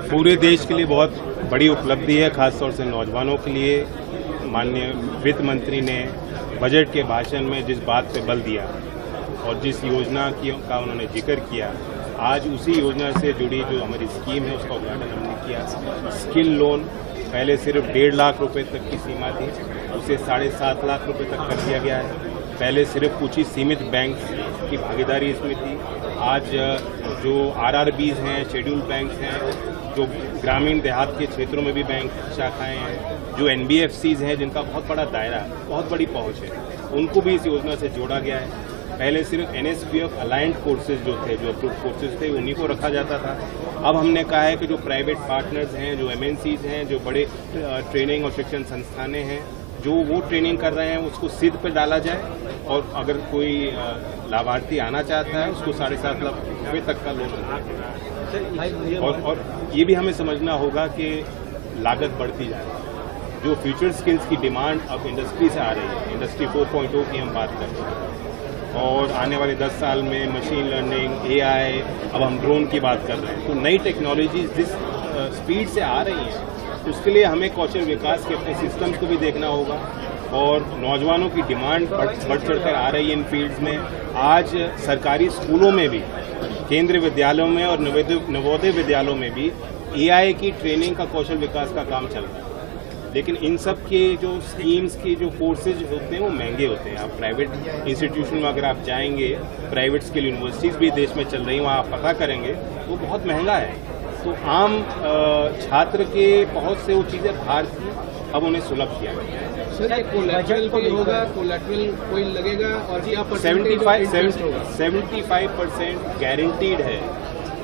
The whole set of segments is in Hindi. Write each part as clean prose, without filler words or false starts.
पूरे देश के लिए बहुत बड़ी उपलब्धि है, खासतौर से नौजवानों के लिए। माननीय वित्त मंत्री ने बजट के भाषण में जिस बात पे बल दिया और जिस योजना का उन्होंने जिक्र किया, आज उसी योजना से जुड़ी जो हमारी स्कीम है उसका उद्घाटन हमने किया। स्किल लोन पहले सिर्फ 1.5 लाख रुपए तक की सीमा थी, उसे 7.5 लाख रुपए तक कर दिया गया है। पहले सिर्फ कुछ ही सीमित बैंक की भागीदारी इसमें थी। आज जो RRBs हैं, शेड्यूल बैंक हैं, जो ग्रामीण देहात के क्षेत्रों में भी बैंक शाखाएं हैं, जो NBFCs हैं जिनका बहुत बड़ा दायरा, बहुत बड़ी पहुंच है, उनको भी इस योजना से जोड़ा गया है। पहले सिर्फ NSPF अलाइंड कोर्सेज जो थे, जो अप्रूव्ड कोर्सेज थे, उन्हीं को रखा जाता था। अब हमने कहा है कि जो प्राइवेट पार्टनर्स हैं, जो MNCs हैं, जो बड़े ट्रेनिंग और शिक्षण संस्थानें हैं, जो वो ट्रेनिंग कर रहे हैं उसको सिद्ध पे डाला जाए, और अगर कोई लाभार्थी आना चाहता है उसको 7.5 लाख रुपये तक का लोन मिलेगा। और ये भी हमें समझना होगा कि लागत बढ़ती जा रही है। जो फ्यूचर स्किल्स की डिमांड अब इंडस्ट्री से आ रही है, इंडस्ट्री 4.0 की हम बात करते हैं, और आने वाले 10 साल में मशीन लर्निंग, AI, अब हम ड्रोन की बात कर रहे हैं, तो नई टेक्नोलॉजीज जिस स्पीड से आ रही हैं उसके लिए हमें कौशल विकास के अपने सिस्टम्स को भी देखना होगा। और नौजवानों की डिमांड बढ़ चढ़कर आ रही है इन फील्ड्स में। आज सरकारी स्कूलों में भी, केंद्रीय विद्यालयों में और नवोदय विद्यालयों में भी AI की ट्रेनिंग का, कौशल विकास का काम चल रहा है। लेकिन इन सब के जो स्कीम्स के जो कोर्सेज होते हैं वो महंगे होते हैं। आप प्राइवेट इंस्टीट्यूशन में अगर आप जाएंगे, प्राइवेट स्किल यूनिवर्सिटीज़ भी देश में चल रही हैं, वहाँ आप पता करेंगे वो बहुत महंगा है। तो आम छात्र के बहुत से वो चीज़ें बाहर थी, अब उन्हें सुलभ किया गया है। सर, कोलैटरल भी होगा, कोलैटरल कोई लगेगा, और 75% गारंटीड है।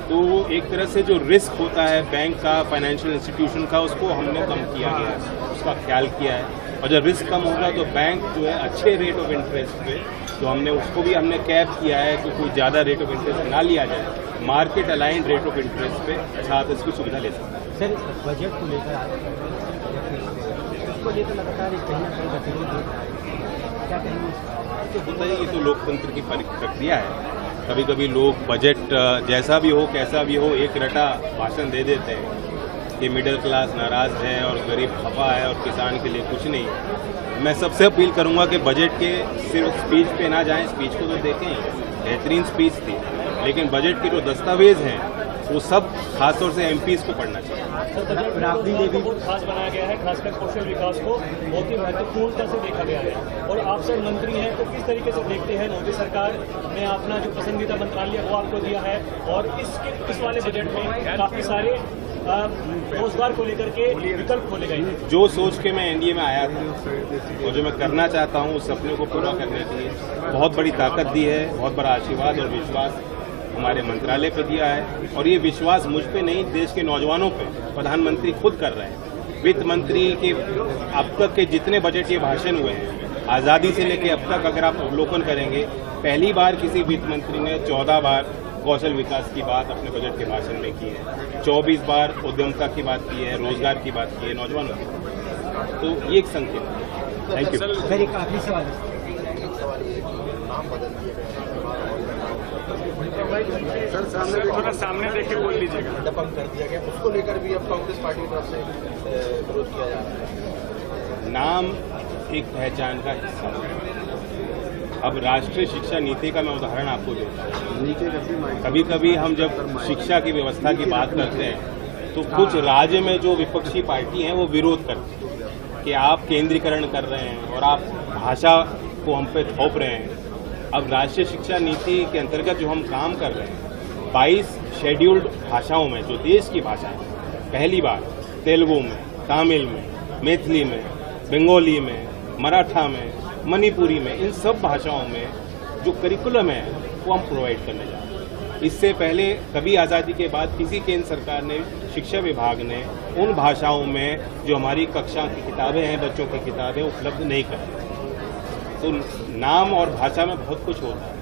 तो एक तरह से जो रिस्क होता है बैंक का, फाइनेंशियल इंस्टीट्यूशन का, उसको हमने कम किया गया है, उसका ख्याल किया है। और जब रिस्क कम होगा तो बैंक जो है अच्छे रेट ऑफ इंटरेस्ट पे, तो हमने उसको भी कैप किया है कि कोई ज़्यादा रेट ऑफ इंटरेस्ट ना लिया जाए, market aligned rate of interest पे छात्र इसकी सुविधा ले सकते हैं। सर, बजट को लेकर लगातार कहीं ना कहीं गतिविधि क्या कहेंगे? तो होता है, ये तो लोकतंत्र की प्रक्रिया है। कभी कभी लोग बजट जैसा भी हो, कैसा भी हो, एक रटा भाषण दे देते हैं कि मिडिल क्लास नाराज है और गरीब खफा है और किसान के लिए कुछ नहीं है। मैं सबसे अपील करूंगा कि बजट के सिर्फ स्पीच पे ना जाएं, स्पीच को तो देखें, बेहतरीन स्पीच थी, लेकिन बजट के जो दस्तावेज हैं वो सब खासतौर से MPs को पढ़ना चाहिए। बहुत खास बनाया गया है, खासकर कौशल विकास को बहुत ही महत्वपूर्णता से देखा गया है। और आप सर मंत्री हैं, तो किस तरीके से देखते हैं, मोदी सरकार ने अपना जो पसंदीदा मंत्रालय वो आपको दिया है, और इस वाले बजट में काफी सारे रोजगार को लेकर के विकल्प खोले गए हैं। जो सोच के मैं NDA में आया था और जो मैं करना चाहता हूँ उस सपने को पूरा करने के लिए बहुत बड़ी ताकत दी है, बहुत बड़ा आशीर्वाद और विश्वास हमारे मंत्रालय पे दिया है। और ये विश्वास मुझ पे नहीं, देश के नौजवानों पे प्रधानमंत्री खुद कर रहे हैं। वित्त मंत्री के अब तक के जितने बजट ये भाषण हुए हैं, आज़ादी से लेकर अब तक अगर आप अवलोकन करेंगे, पहली बार किसी वित्त मंत्री ने 14 बार कौशल विकास की बात अपने बजट के भाषण में की है, 24 बार उद्यमता की बात की है, रोजगार की बात की है, नौजवानों की। तो ये एक संकेत है। Thank you. सर, एक आखिरी सवाल सर, सामने देख के बोल लीजिएगा। दबंग कर दिया गया, उसको लेकर भी अब कांग्रेस पार्टी की तरफ से विरोध किया जा रहा है। नाम एक पहचान का हिस्सा है। अब राष्ट्रीय शिक्षा नीति का मैं उदाहरण आपको देता हूँ। कभी कभी हम जब शिक्षा की व्यवस्था की बात करते हैं तो कुछ राज्य में जो विपक्षी पार्टी हैं वो विरोध करती हैं कि आप केंद्रीकरण कर रहे हैं और आप भाषा को हम पे थोप रहे हैं। अब राष्ट्रीय शिक्षा नीति के अंतर्गत जो हम काम कर रहे हैं, 22 शेड्यूल्ड भाषाओं में, जो देश की भाषा है, पहली बार तेलुगु में, तमिल में, मैथिली में, बंगाली में, मराठा में, मणिपुरी में, इन सब भाषाओं में जो करिकुलम है वो हम प्रोवाइड करने जा रहे हैं। इससे पहले कभी आज़ादी के बाद किसी केंद्र सरकार ने, शिक्षा विभाग ने उन भाषाओं में जो हमारी कक्षा की किताबें हैं, बच्चों की किताबें उपलब्ध नहीं कराई। तो नाम और भाषा में बहुत कुछ होता है।